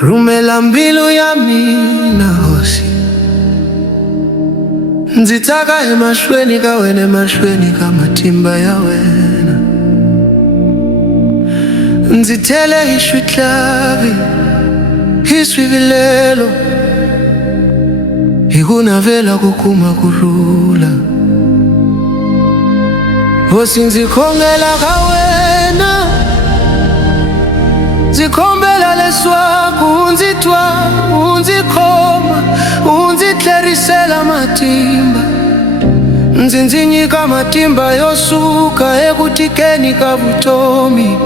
Rumela mbilu ya mina hosi nzitaka emashweni kawene mashweni kamatimba ya wena nzitele ishwitlavi iswivilelo ikunavela kukuma kurula hosi nzikhongela kawena nzikhombela leswaku unzitwa unzikhoma unzitlerisela matimba nzinzinyika matimba yosuka ekutikeni ka vutomi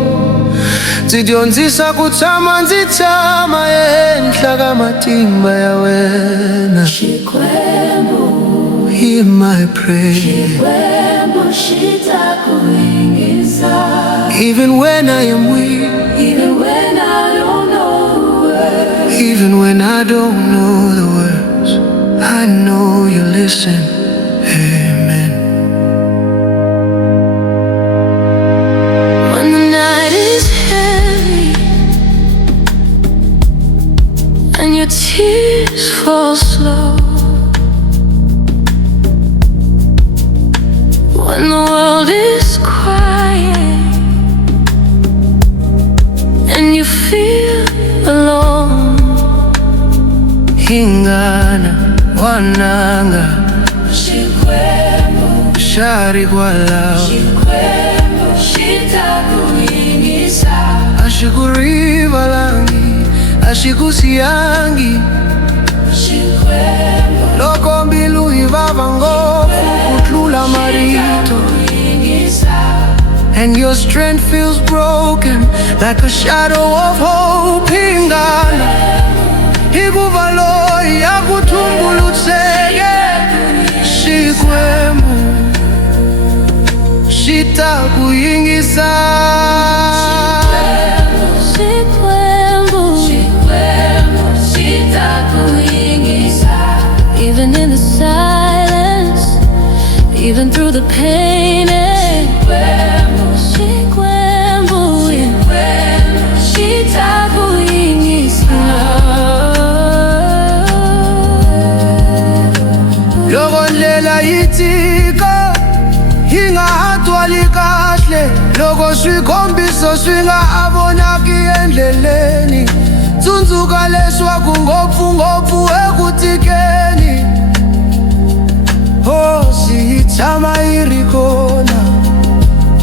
nzidyondzisa kutshama nzitshama ehenhla ka matimba ya wena Xikwembu, hear my prayer. Xikwembu xita ku yingisa. Even when I am weak, even when I don't know the words, even when I don't know the words, I know you listen. Amen. when the night is heavy and your tears fall slow, when the world is quiet and you feel alone, Hingana wananga Xikwembu, shari kwalawa Xikwembu xita ku yingisa. ashikurivalangi ashikusiyangi Xikwembu loko mbilu ivava ngopfu kutlula marito and your strength feels broken like a shadow of hope. Hingana ikuvaloyi yakutumbulutseke Xikwembu xita kuyingisa. Xikwembu xita ku yingisa. Even in the silence, even through the pain, Xikwembu xita ku yingisa. Loko ndlela yi tika yi nga ha twali kahle, loko swikombiso swi nga ha vonaki endleleni, tsundzuka leswaku ngopfungopfu ekutikeni hosi yi tshama yi ri kona.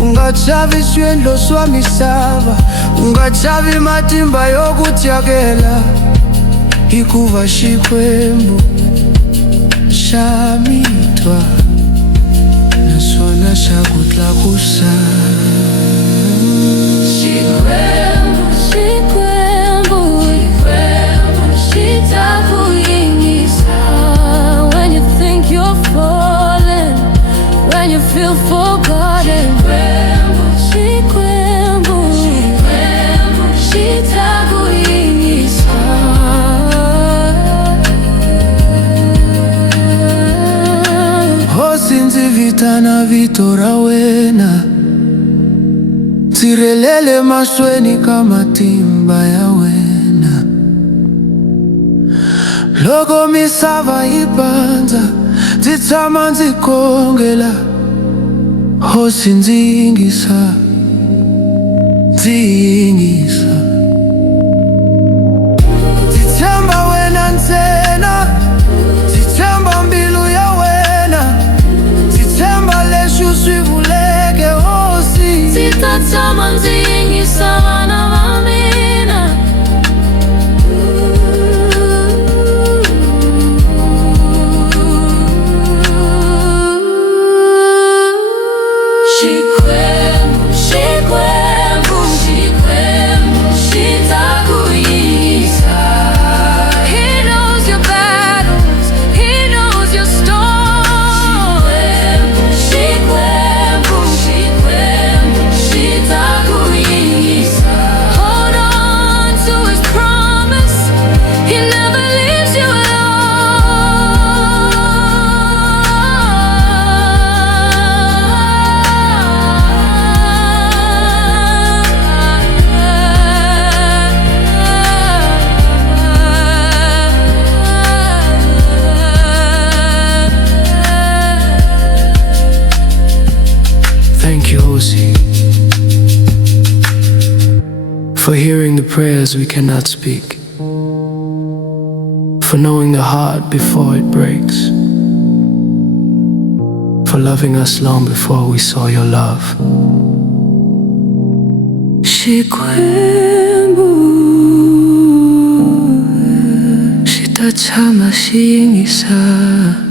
U nga chavi swiendlo swa misava, u nga chavi matimba yo ku tyakela, hikuva Xikwembu xa mitwa naswona xa ku tlakusa. Xikwembu xita ku yingisa. When you think you're falling, when you feel forgotten, Xikwembu xita ku yingisa. Hosi ndzi vitana vito ra wena, tsirelele mahlweni ka matimba ya wena. Loko misava yi pandza ndzi tshama ndzi khongela, hosi ndzi yingisa, ndzi yingisa. Ndzi tshemba wena ntsena, ndzi tshemba mbilu ya wena, ndzi tshemba leswi u swi vuleke hosi. Ndzi ta tshama ndzi yingisa vana va mina. Xikwembu Nkosi, for hearing the prayers we cannot speak, for knowing the heart before it breaks, for loving us long before we saw your love. XIKWEMBU xi ta tshama xi yingisa